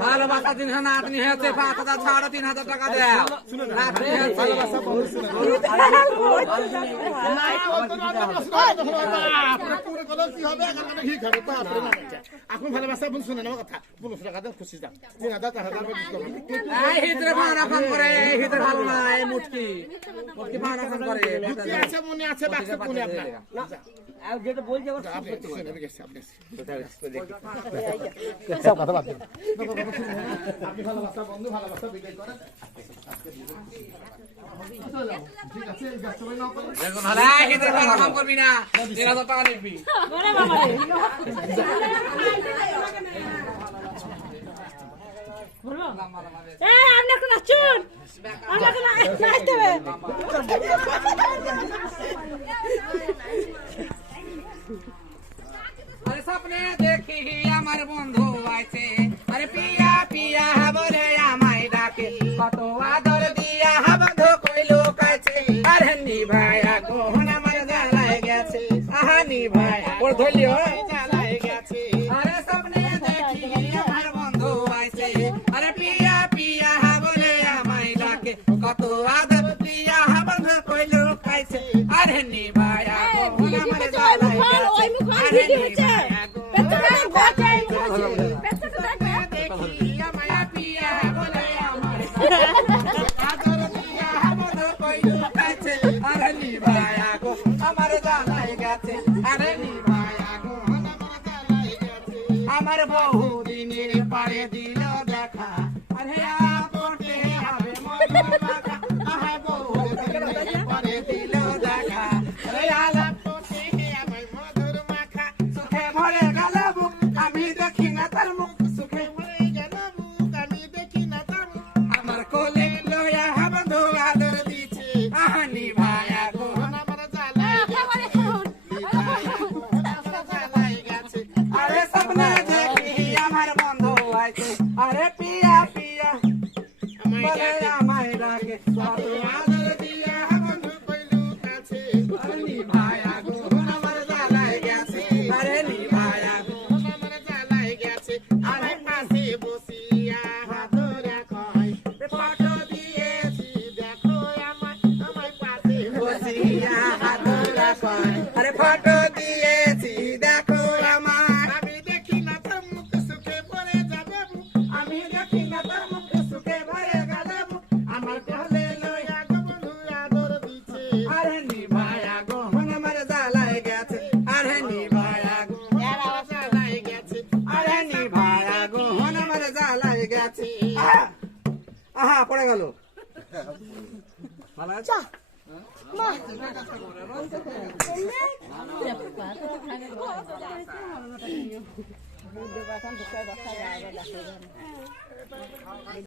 ভালোবাসা দিন হ্যাঁ নাতনি হয়েছে পাঁচ হাজার ছাড়ো তিন হাজার টাকা তিন হাজার হাজার মনে আছে আপনি শুনে গেছি আপনি আপনি পিয়া পিয়া বলে আমায় ডাকে। কত আদর দিয়া বন্ধু কইলো কাছে। আরে নি ভাইয়া কোন আমার জ্বালায় গেছে। আহানি ভাই ওর ধরলিও জ্বালায় গেছে। আরে স্বপ্নে দেখি আমার বন্ধু আছে আরে পিয়া পিয়া বলে আমায় ডাকে। কত আদর দিয়া বন্ধু কইলো কাছে। আরে নি ভাইয়া কোন আমার জ্বালায় গেছে। ওই মুখ ভিডিও হচ্ছে। পেছনে ঘটে আমার বহু দিনের আমার দিল আছে আরে পিয়া পিয়া বলে আমায় ডাকে গেছে আহা! পড়ে গেল। ভালো আছে?